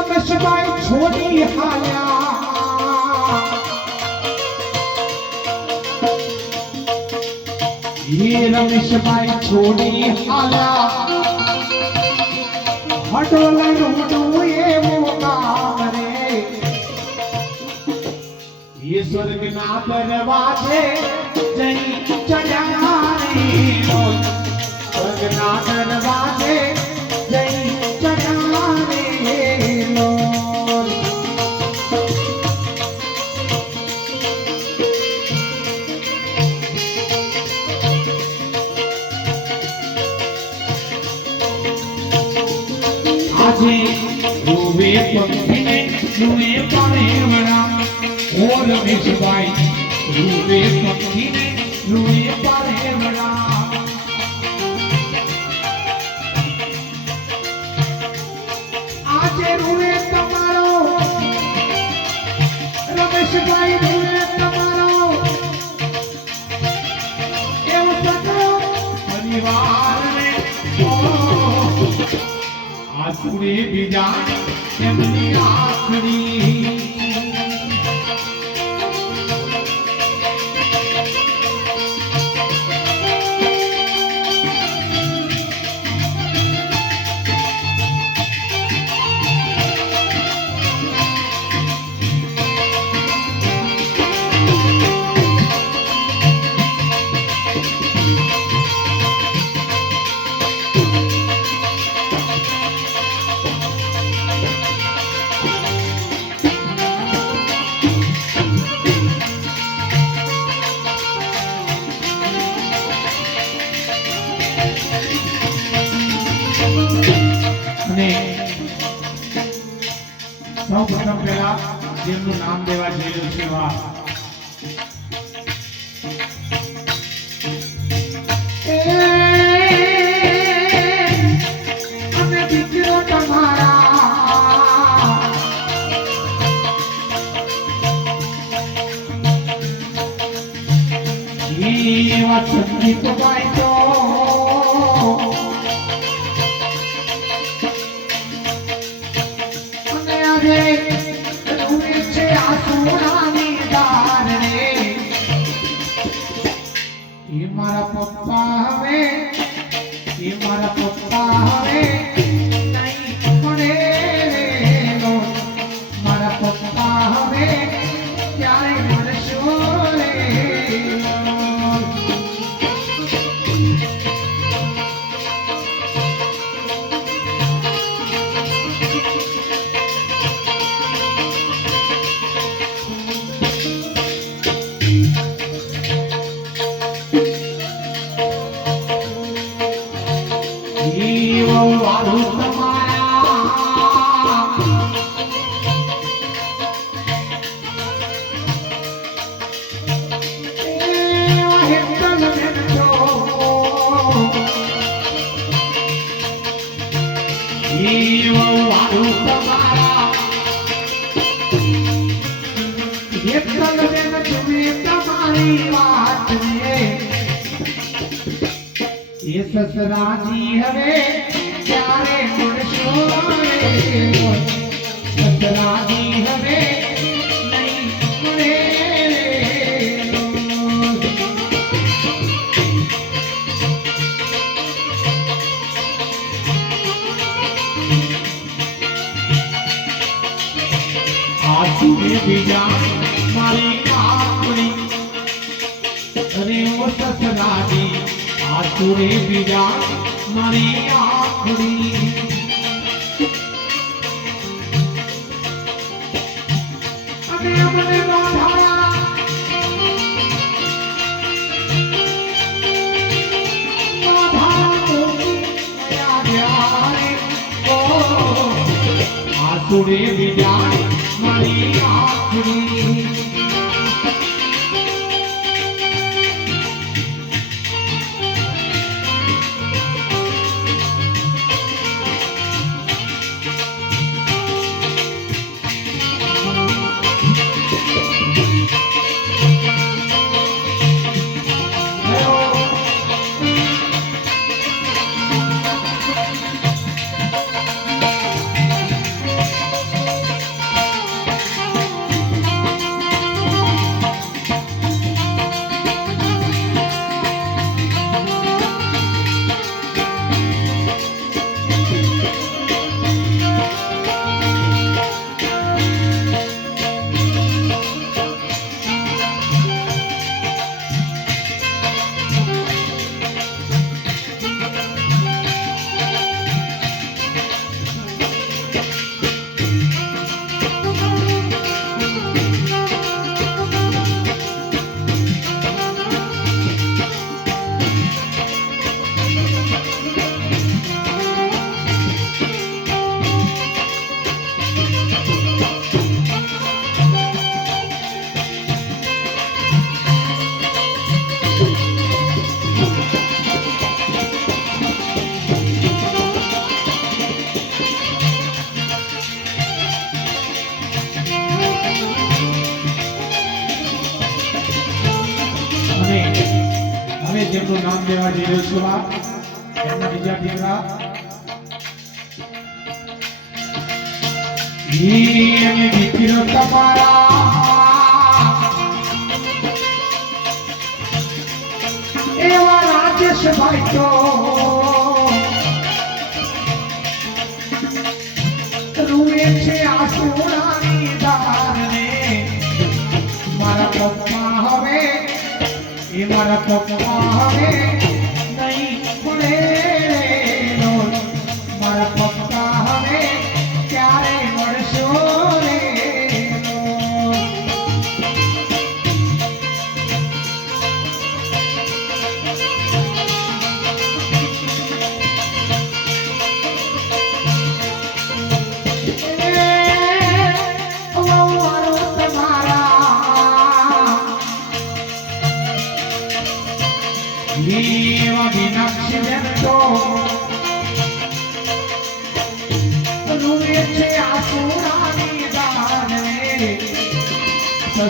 રમેશભાઈ છોડી હાલ્યા રમેશભાઈ છોડી હાલ્યા હડોલ રૂડું એવું કામ રે ये स्वर्ग ना दरवाजे जई चढ़ा रे स्वर्ग ना दरवाजे जई चढ़ा रे आजे रूवे पंखी ने रूवे पारेवड़ा और रमेशभाई रूवे पंखी ने रूवे पारेवड़ा આજે રૂવે તમારો રમેશભાઈ રૂવે તમારો એવો સગળો પરિવાર ને આ સુરે બીજા એમની આખરી સૌ પ્રથમ પહેલા જેમનું નામ દેવા જઈ રહ્યું છે વા અને દીકરો તમારા એવા સંદીપભાઈ તો મારા પપ્પા હવે નહીં મળે મારા પપ્પા હવે ક્યારે મળશો રે સસરાજી હવે ક્યારે મળશો રે સસરાજી હવે નહીં મળે આસુરે બીજા મારી આંખણી અરે ઓ સસરાજી આસુરે બીજા મારી આંખડી અને અમને બાંધાયા આસુરે બીજા મારી આંખડી જેમનું નામ લેવા જઈ રહ્યો છું એમના બીજા દીકરા દીકરો તમારા એવા રાજેશભાઈ તો રૂએ છે આસુરાની દારને મારા પપ્પા હવે એ મારા પપ્પા હવે નહીં મળે મારા પપ્પા હવે ક્યારે મળશો રે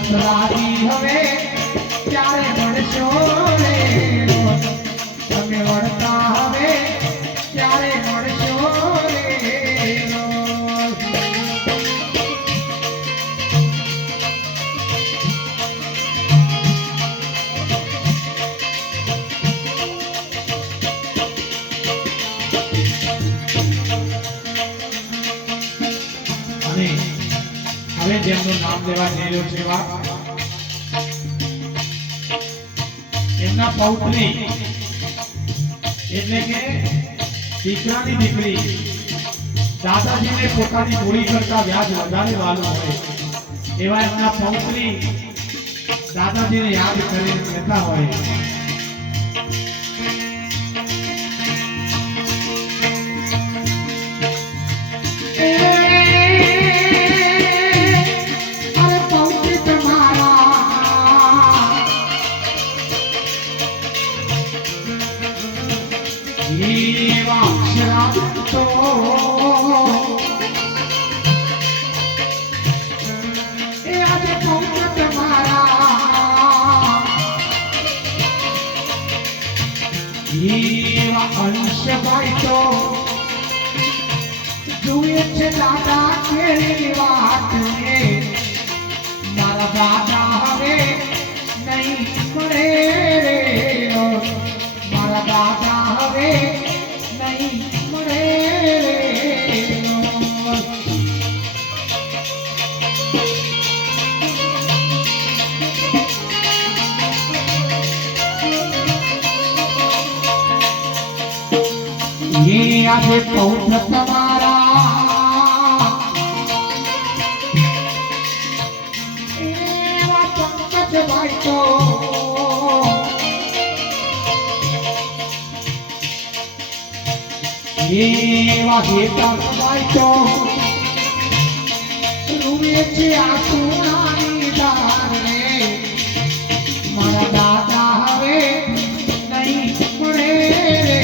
સસરાજી હવે ક્યારે મળશો રે તમે વળતા હવે ક્યારે મળશો રે હવે જેમનું નામ લેવા જઈ રહ્યો છે એમના પૌત્રી એટલે કે દીકરાની દીકરી દાદાજીને પોતાની મૂડી કરતા વ્યાજ વધારે વાલું હોય એવા એમના પૌત્રી દાદાજીને યાદ કરીને કહેતા હોય અંશભાઈ તો જુએ છે દાદા કેરી વાત મારા દાદા હવે નહીં મળે રે મારા દાદા હવે નહીં મળે રે આજે પૌત્ર તમારા એવા પંકજભાઈ તો એવા હેતભાઈ તો રૂએ છે આસુરાની દારને મારા દાદા હવે નહીં મળે રે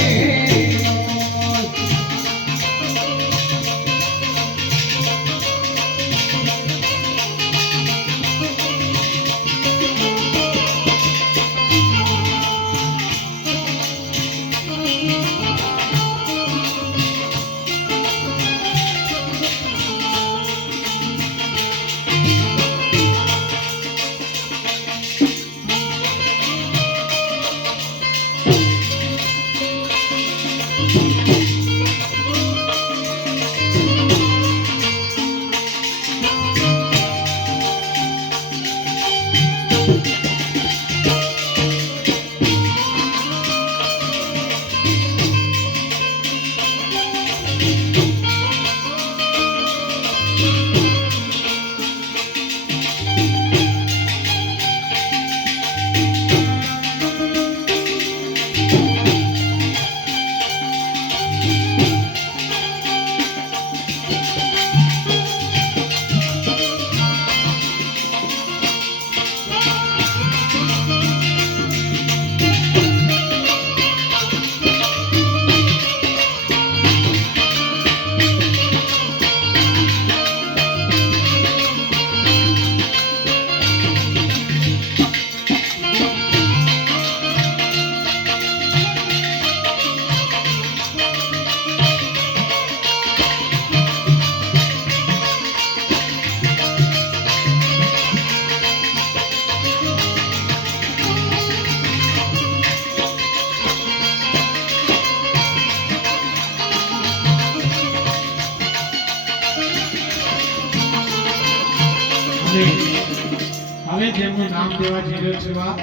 અને હવે જેમનું નામ દેવા જઈ રહ્યો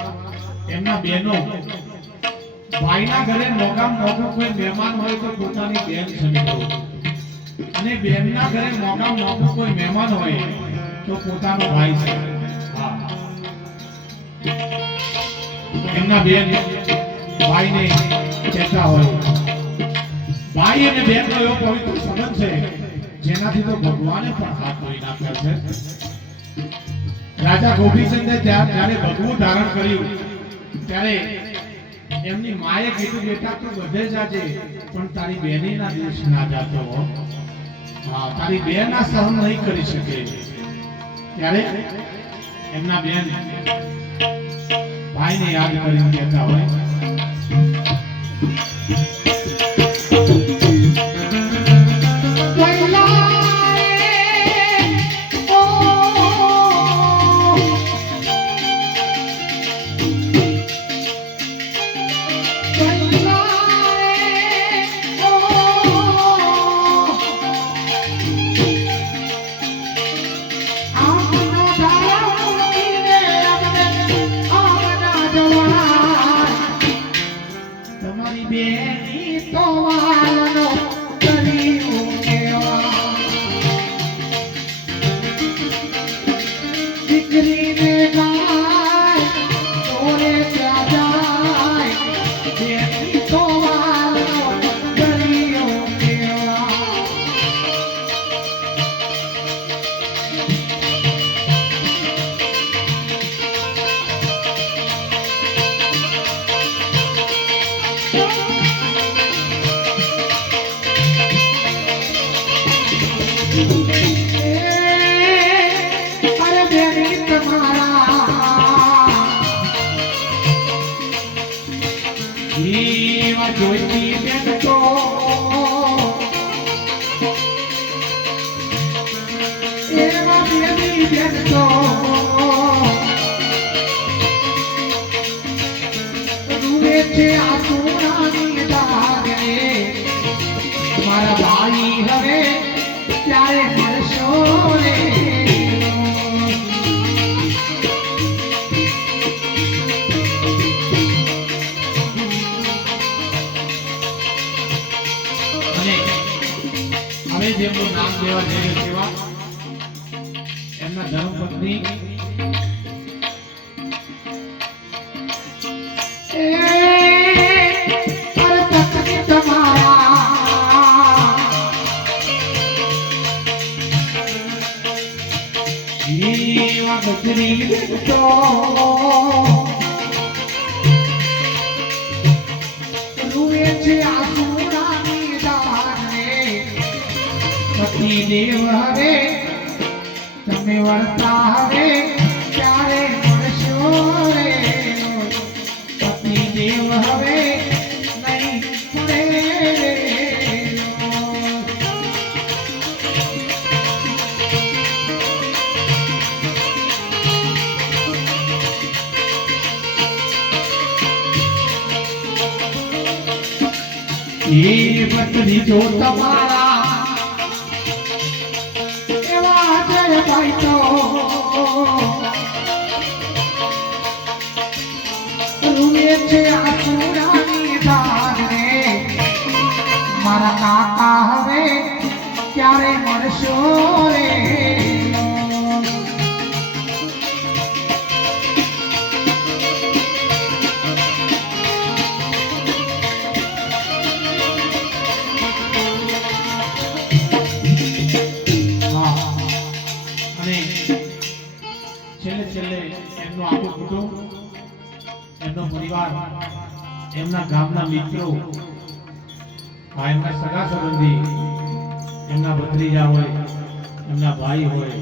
છે એમના બહેનો ભાઈના ઘરે મોગામાં મોગું કોઈ મહેમાન હોય તો પોતાની બહેન છે મિત્રો, અને બહેનના ઘરે મોગામાં મોગું કોઈ મહેમાન હોય તો પોતાનો ભાઈ છે. હા, એમના બેન ભાઈને કહેતા હોય. ભાઈ અને બહેનનો એવો પવિત્ર સંબંધ છે જેનાથી તો ભગવાને પણ હાથ ધોઈ નાખ્યા છે. રાજા ગોપીચંદે જ્યારે ભગવું ધારણ કર્યું ત્યારે એમની માએ કીધું, બેટા તું બધે જાજે પણ તારી બહેનીના દિવસ ના જાતો હો. હા, તારી બહેન આ સહન નહીં કરી શકે. ત્યારે એમના બેન ભાઈને યાદ કરીને કહેતા હોય, જોઈતી બેન તો એવા બેની બેન તો રૂવે છે આસુરાની ધારે. મારા ભાઈ હવે ક્યારે મળશો રે? જેમનું નામ દેવા જઈ રહ્યું છે એમના ધર્મપત્ની રૂવે છે આસુરાની ધારે. દેવ હવે તમે વર્તા હવે ક્યારે મળશો રે? પતિ દેવ હવે નહીં પડે રે. એ પત્ની જો તમારા ભાઈ તો રૂવે છે આસુરાની ધારે. મારા કાકા હવે ક્યારે મળશો રે? છેલ્લે છેલ્લે એમનું આખું કુટુંબ, એમનો પરિવાર, એમના ગામના મિત્રો, એમના સગા સંબંધી, એમના ભત્રીજા હોય, એમના ભાઈ હોય,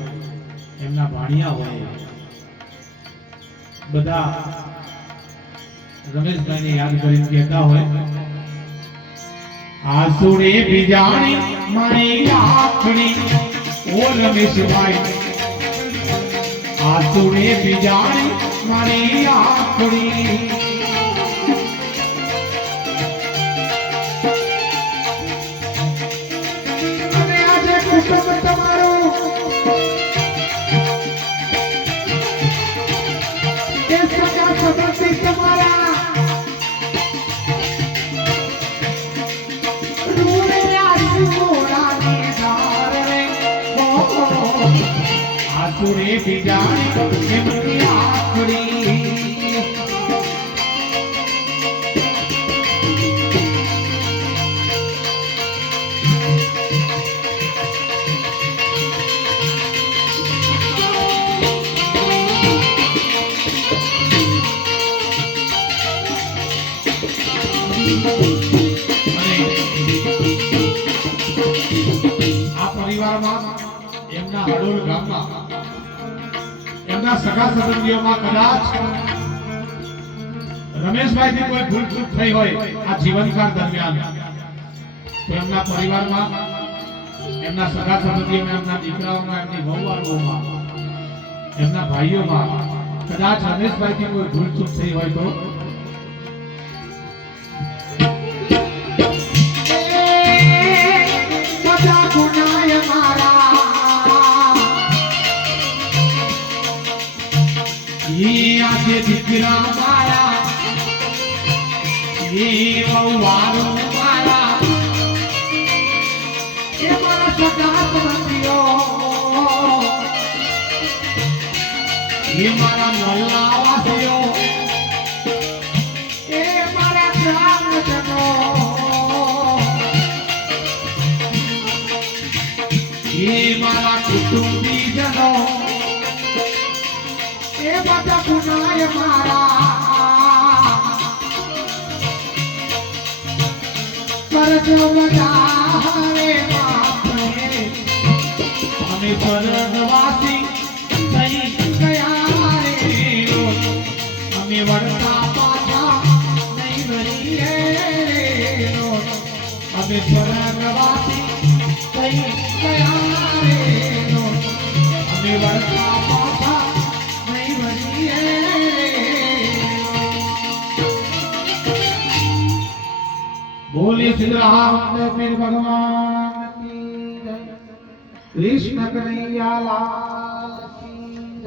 એમના ભાણિયા હોય, બધા રમેશભાઈને યાદ કરીને કહેતા હોય, આસુડે બીજાણી મારી આંખણી ઓ રમેશભાઈ, આસુડે બીજાણી મારી આંખણી. અને આજે કુટુંબ તમારું આસુરે બીજાણી એમની આખડી આ પરિવારમાં એમના હડોળ ગામમાં એમના સગા સંબંધીઓમાં કદાચ રમેશભાઈથી કોઈ ભૂલ ચૂક થઈ હોય આ જીવનકાળ દરમિયાન તો એમના પરિવારમાં એમના સગા સંબંધીઓમાં એમના દીકરાઓમાં એમની વહુવાળોમાં એમના ભાઈઓમાં કદાચ રમેશભાઈથી કોઈ ભૂલ ચૂક થઈ હોય તો આજે દીકરા મારા એ વહુવાળો મારા એ મારા સગા સંબંધીઓ એ મારા મોહલ્લાવાસીઓ એ મારા ગ્રામજનો એ મારા કુટુંબીજનો એ બધા ગુનાય મારા કરજો વધારે બાપરે અમે સ્વર્ગવાસી થઈ ગયા રે અમે વળતા પાછા નહીં વળીએ અમે સ્વર્ગવાસી થઈ ગયા રે અમે વળતા પાછા बोले सिद्धराम पीर भगवान की जय कृष्ण कन्हैया लाल।